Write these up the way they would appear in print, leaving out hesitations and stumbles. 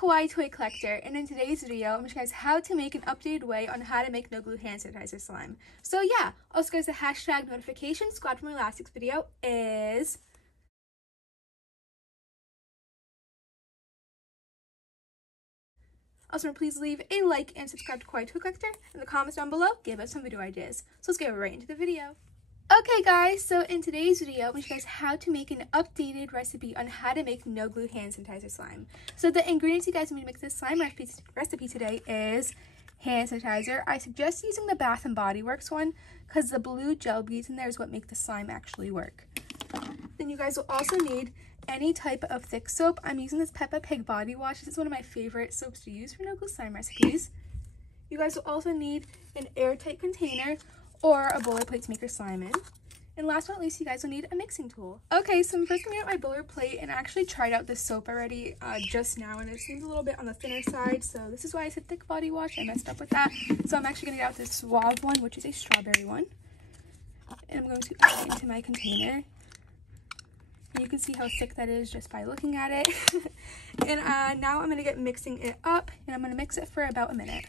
Kawaii Toy Collector, and in today's video, I'm going to show you guys how to make an updated way on how to make no glue hand sanitizer slime. So yeah, also guys, the hashtag notification squad from my last week's video is... Also, please leave a like and subscribe to Kawaii Toy Collector. In the comments down below, give us some video ideas. So let's get right into the video. Okay guys, so in today's video, I'm going to show you guys how to make an updated recipe on how to make no glue hand sanitizer slime. So the ingredients you guys need to make this slime recipe today is hand sanitizer. I suggest using the Bath & Body Works one because the blue gel beads in there is what make the slime actually work. Then you guys will also need any type of thick soap. I'm using this Peppa Pig body wash. This is one of my favorite soaps to use for no glue slime recipes. You guys will also need an airtight container or a boiler plate to make your slime in. And last but not least, you guys will need a mixing tool. Okay, so I'm first going to get my boiler plate, and I actually tried out this soap already just now, and it seems a little bit on the thinner side, so this is why I said thick body wash. I messed up with that. So I'm actually going to get out this Suave one, which is a strawberry one. And I'm going to add it into my container. And you can see how thick that is just by looking at it. And now I'm going to get mixing it up, and I'm going to mix it for about a minute.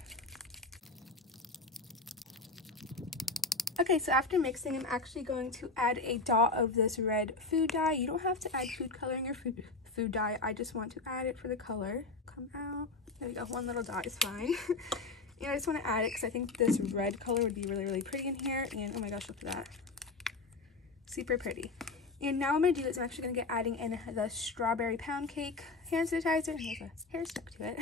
Okay, so after mixing, I'm actually going to add a dot of this red food dye. You don't have to add food coloring or food dye. I just want to add it for the color. Come out. There we go. One little dot is fine. And I just want to add it because I think this red color would be really, really pretty in here. And oh my gosh, look at that. Super pretty. And now I'm going to do is I'm actually going to get adding in the strawberry pound cake hand sanitizer. And there's a hair stuck to it.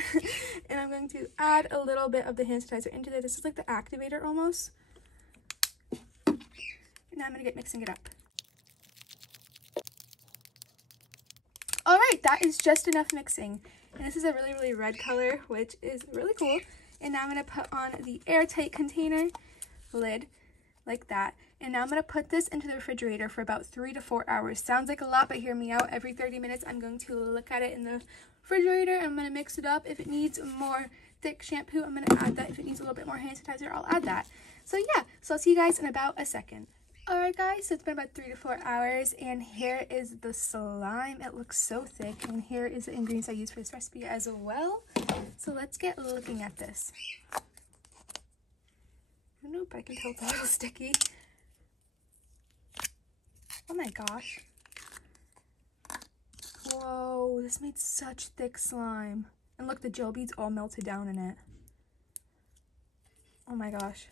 And I'm going to add a little bit of the hand sanitizer into there. This is like the activator almost. Now I'm going to get mixing it up. Alright, that is just enough mixing. And this is a really, really red color, which is really cool. And now I'm going to put on the airtight container lid, like that. And now I'm going to put this into the refrigerator for about 3 to 4 hours. Sounds like a lot, but hear me out. Every 30 minutes, I'm going to look at it in the refrigerator. And I'm going to mix it up. If it needs more thick shampoo, I'm going to add that. If it needs a little bit more hand sanitizer, I'll add that. So yeah, so I'll see you guys in about a second. Alright guys, so it's been about 3 to 4 hours, and here is the slime. It looks so thick, and here is the ingredients I used for this recipe as well. So let's get looking at this. Nope, I can tell it's a little sticky. Oh my gosh. Whoa, this made such thick slime. And look, the gel beads all melted down in it. Oh my gosh.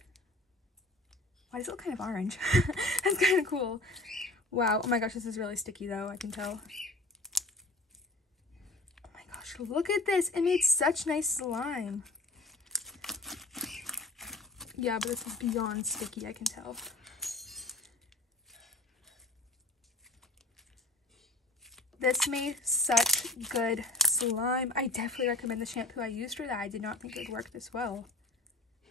Why does it look kind of orange? That's kind of cool. Wow. Oh my gosh, this is really sticky though, I can tell. Oh my gosh, look at this. It made such nice slime. Yeah, but this is beyond sticky, I can tell. This made such good slime. I definitely recommend the shampoo I used for that. I did not think it would work this well.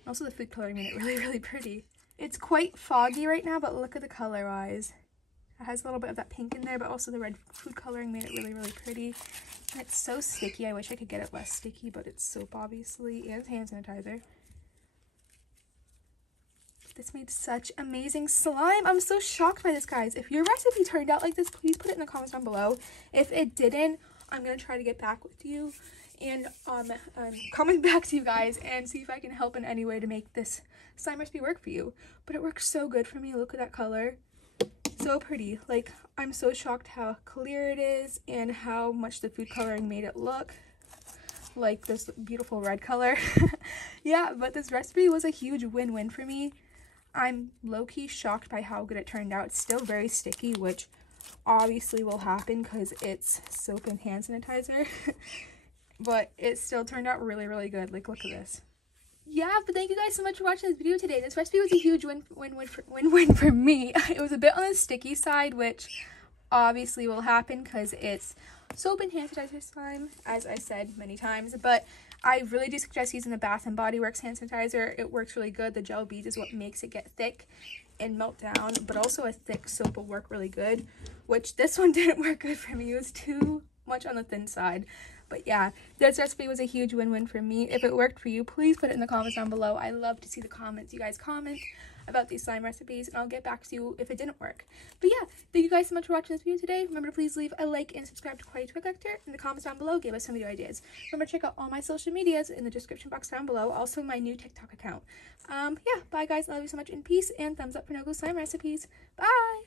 Also, the food coloring made it really, really pretty. It's quite foggy right now, but look at the color wise. It has a little bit of that pink in there, but also the red food coloring made it really, really pretty. And it's so sticky. I wish I could get it less sticky, but it's soap obviously, and hand sanitizer. This made such amazing slime. I'm so shocked by this, guys. If your recipe turned out like this, please put it in the comments down below. If it didn't, I'm going to try to get back with you and comment back to you guys and see if I can help in any way to make this slime recipe work for you. But it works so good for me. Look at that color. So pretty. Like, I'm so shocked how clear it is and how much the food coloring made it look like this beautiful red color. Yeah, but this recipe was a huge win-win for me. I'm low-key shocked by how good it turned out. It's still very sticky, which obviously will happen because it's soap and hand sanitizer. But it still turned out really, really good. Like, look at this. Yeah, but thank you guys so much for watching this video today. This recipe was a huge win-win for me. It was a bit on the sticky side, which obviously will happen because it's soap and hand sanitizer slime, as I said many times. But I really do suggest using the Bath & Body Works hand sanitizer. It works really good. The gel beads is what makes it get thick and melt down, but also a thick soap will work really good, which this one didn't work good for me. It was too much on the thin side. But yeah, this recipe was a huge win-win for me. If it worked for you, please put it in the comments down below. I love to see the comments you guys comment about these slime recipes, and I'll get back to you if it didn't work. But yeah, Thank you guys so much for watching this video today. Remember to please leave a like and subscribe to Quiet Twig Lecture. In the comments down below, give us some video ideas. Remember to check out all my social medias in the description box down below. Also my new TikTok account. Yeah, bye guys. I love you so much, in peace, and thumbs up for No Glue Slime recipes. Bye!